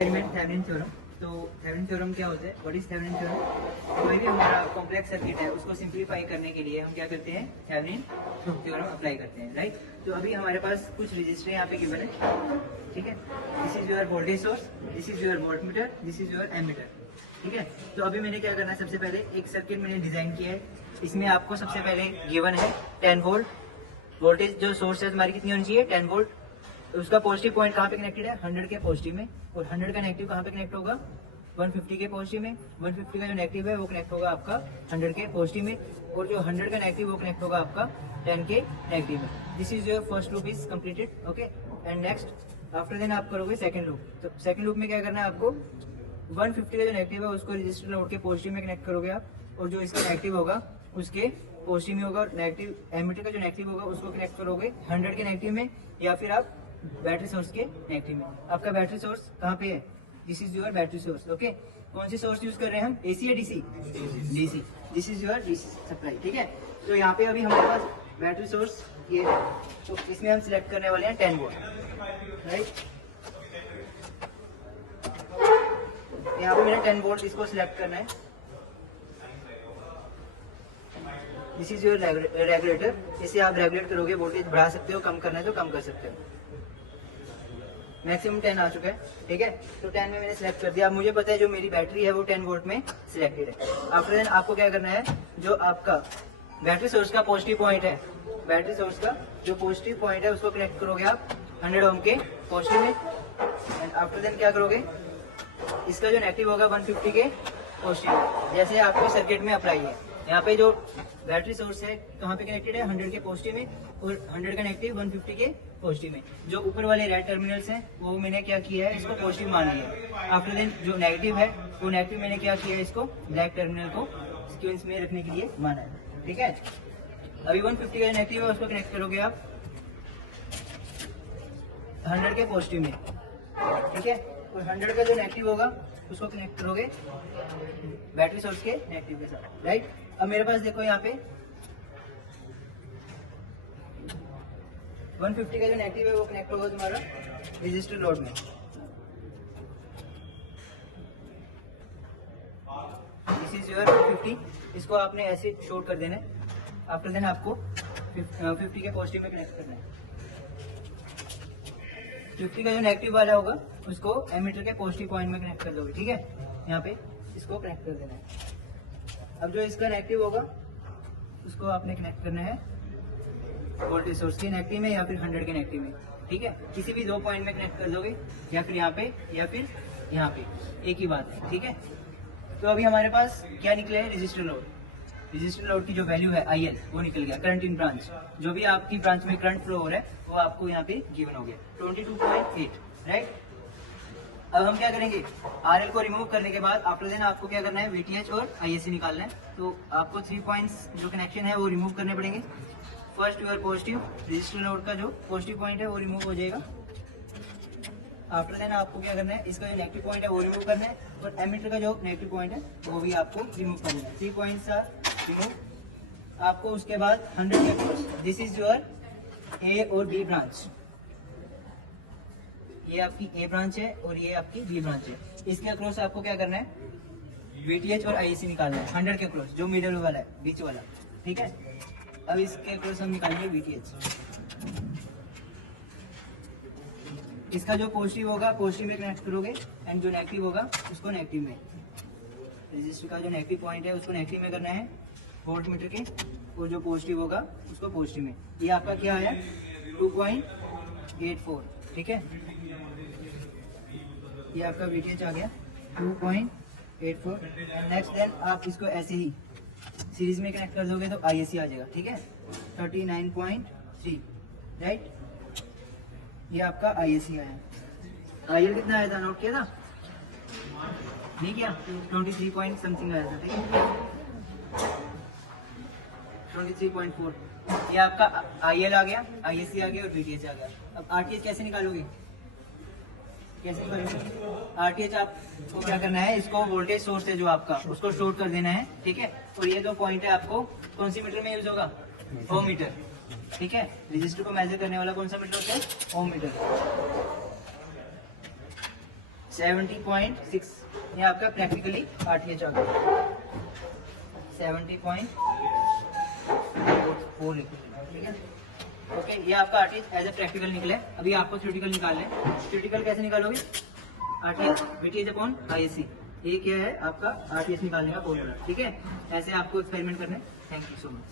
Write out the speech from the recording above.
Thevenin theorem. तो Thevenin theorem क्या होता है? What is Thevenin theorem? कोई भी हमारा कॉम्प्लेक्स सर्किट है उसको सिंप्लीफाई करने के लिए हम क्या करते हैं? थेवेनिन थ्योरम अप्लाई करते हैं, राइट। तो अभी हमारे पास कुछ रजिस्टर यहाँ पे गिवन है, ठीक है। This is your voltage source, this is your voltmeter, this is your ammeter, ठीक है। तो अभी मैंने क्या करना है, सबसे पहले एक सर्किट मैंने डिजाइन किया है। इसमें आपको सबसे पहले गिवन है 10 वोल्ट वोल्टेज। जो सोर्स है हमारी कितनी होनी चाहिए? 10 वोल्ट। तो उसका पॉजिटिव पॉइंट कहाँ पे कनेक्टेड है? 100 के पॉजिटिव में। और 100 का नेगेटिव कहाँ पे कनेक्ट होगा? 150 के पॉजिटिव में। 150 का जो नेगेटिव है वो कनेक्ट होगा आपका 100 के पॉजिटिव में। और जो 100 का नेगेटिव वो कनेक्ट होगा आपका 10 के नेगेटिव में। This is your first loop is completed, okay. And next after then आप करोगे सेकंड लूप। तो सेकंड लूप में क्या करना है आपको? 150 का जो नेगेटिव है उसको रजिस्टर नोड के पॉजिटिव में कनेक्ट करोगे आप। और जो इसका नेगेटिव होगा उसके पॉजिटिव में होगा। और नेगेटिव एमीटर का जो नेगेटिव होगा उसको कनेक्ट करोगे 100 के नेगेटिव में, या फिर आप बैटरी सोर्स के नेगेटिव में। आपका बैटरी सोर्स कहाँ पे है? This is your battery source, okay. कौन सी सोर्स यूज कर रहे हैं हम? एसी या DC? DC. This is your DC supply, ठीक है। तो यहाँ पे अभी हमारे पास बैटरी सोर्स ये है, तो इसमें हम सिलेक्ट करने वाले हैं 10 वोल्ट, राइट। यहाँ पे मैंने 10 वोल्ट इसको सिलेक्ट करना है। This is your regulator. इसे आप रेगुलेट करोगे, वोल्टेज बढ़ा सकते हो, कम करना है तो कम कर सकते हो। मैक्सिमम 10 आ चुका है, ठीक है। तो 10 में मैंने सिलेक्ट कर दिया। अब मुझे पता है जो मेरी बैटरी है वो 10 वोल्ट में सिलेक्टेड है। आफ्टर देन आपको क्या करना है, जो आपका बैटरी सोर्स का पॉजिटिव पॉइंट है, बैटरी सोर्स का जो पॉजिटिव पॉइंट है उसको कनेक्ट करोगे आप 100 ओम के पॉजिटिव में। एंड आफ्टर देन क्या करोगे, इसका जो नेगेटिव होगा 150 के पॉजिटिव में, जैसे आपको सर्किट में अप्लाई है। यहाँ पे जो बैटरी सोर्स है कहाँ पे कनेक्टेड है? 100 के पॉजिटिव में। और 100 का नेगेटिव 150 के पॉजिटिव में। जो ऊपर वाले रेड टर्मिनल्स हैं वो मैंने क्या किया है, इसको पॉजिटिव मान लिया। आफ्टर देन जो नेगेटिव है वो नेगेटिव मैंने क्या किया है, इसको ब्लैक टर्मिनल को सीक्वेंस में रखने के लिए माना है, ठीक है। अभी 150 का नेगेटिव है उसको कनेक्ट करोगे आप 100 के पॉजिटिव में, ठीक है। और 100 का जो नेगेटिव होगा उसको कनेक्ट करोगे बैटरी सोर्स के नेगेटिव के साथ, राइट। अब मेरे पास देखो यहाँ पे 150 का जो नेगेटिव है वो कनेक्ट होगा तुम्हारा रजिस्टर लोड में। This is your 150। इसको आपने ऐसे शॉर्ट कर देना है। आफ्टर देन आपको 50 के पॉजिटिव में कनेक्ट करना है। 50 का जो नेगेटिव वाला होगा उसको एमीटर के पॉजिटिव पॉइंट में कनेक्ट कर दोगे, ठीक है। यहाँ पे इसको कनेक्ट कर देना है। अब जो इसका नेगेटिव होगा उसको आपने कनेक्ट करना है वोल्टेज सोर्स के नेगेटिव में, या फिर 100 के नेगेटिव में, ठीक है। किसी भी दो पॉइंट में कनेक्ट कर दोगे, या फिर यहाँ पे या फिर यहाँ पे, एक ही बात है, ठीक है। तो अभी हमारे पास क्या निकले है? Register load. रजिस्टर लोड की जो वैल्यू है IL वो निकल गया। करंट इन ब्रांच, जो भी आपकी ब्रांच में करंट फ्लो हो रहा है वो आपको यहाँ पे गिवन हो गया 22.8, राइट। अब हम क्या करेंगे, RL को रिमूव करने के बाद आफ्टर देन आपको क्या करना है, VTH और ISC निकालना है। तो आपको 3 पॉइंट्स जो कनेक्शन है वो रिमूव करने पड़ेंगे। First your positive, register node का जो पॉजिटिव पॉइंट है वो रिमूव हो जाएगा। आफ्टर देन आपको क्या करना है, इसका जो नेगेटिव पॉइंट है वो रिमूव करना है। और एमीटर का जो नेगेटिव पॉइंट है वो भी आपको रिमूव करना है। 3 पॉइंट्स आर रिमूव। आपको उसके बाद 100 के cross, this is your A और B ब्रांच। ये आपकी A ब्रांच है और ये आपकी B ब्रांच है। इसके अक्रॉस आपको क्या करना है, VTH और ISC निकालना है। 100 के अक्रॉस जो मिडल वाला है, बीच वाला, ठीक है। अब इसके अक्रॉस हम निकालेंगे VTH। इसका जो पॉजिटिव होगा पॉजिटिव में कनेक्ट करोगे, एंड जो नेगेटिव होगा उसको नेगेटिव में। रजिस्टर का जो नेगेटिव पॉइंट है उसको नेगेटिव में करना है वोल्ट मीटर के, और जो पॉजिटिव होगा उसको पॉजिटिव में। ये आपका क्या आया? 2.84, ठीक है। ये आपका VTH आ गया 2.84। नेक्स्ट देन आप इसको ऐसे ही सीरीज में कनेक्ट कर दोगे तो ISC आ जाएगा, ठीक है, 39.3, राइट। ये आपका ISC आया। IL कितना आया था, नोट किया था? नहीं किया? 23 पॉइंट समथिंग आया था, ठीक है, 23.4। ये आपका IL आ गया, ISC आ गया और VTH आ गया। अब RTH कैसे निकालोगे? कैसे निकालोगे RTH? आपको क्या करना है, इसको वोल्टेज सोर्स है जो आपका उसको शॉर्ट कर देना है, ठीक है। और ये 2 पॉइंट है आपको कौन सी मीटर में यूज होगा? ओम मीटर, ठीक है। रजिस्टर को मेजर करने वाला कौन सा मीटर होता है? ओम मीटर। 70.6 ये आपका प्रैक्टिकली RTH आ गया। 70.4 ठीक है। ओके, ये आपका RTH एज ए प्रैक्टिकल निकला है। अभी आपको थ्योरेटिकल निकालना है। थ्योरेटिकल कैसे निकालोगे? RTH VTH अपॉन ISC, ये क्या है आपका RTH निकालने का फॉर्मूला। ठीक है, ऐसे आपको एक्सपेरिमेंट करना है। Thank you so much.